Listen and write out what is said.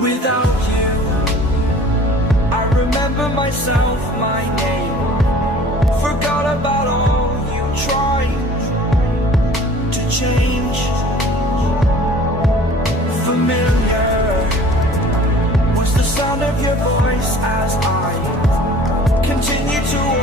Without you, I remember myself, my name. Forgot about all you tried to change. Familiar was the sound of your voice as I continue to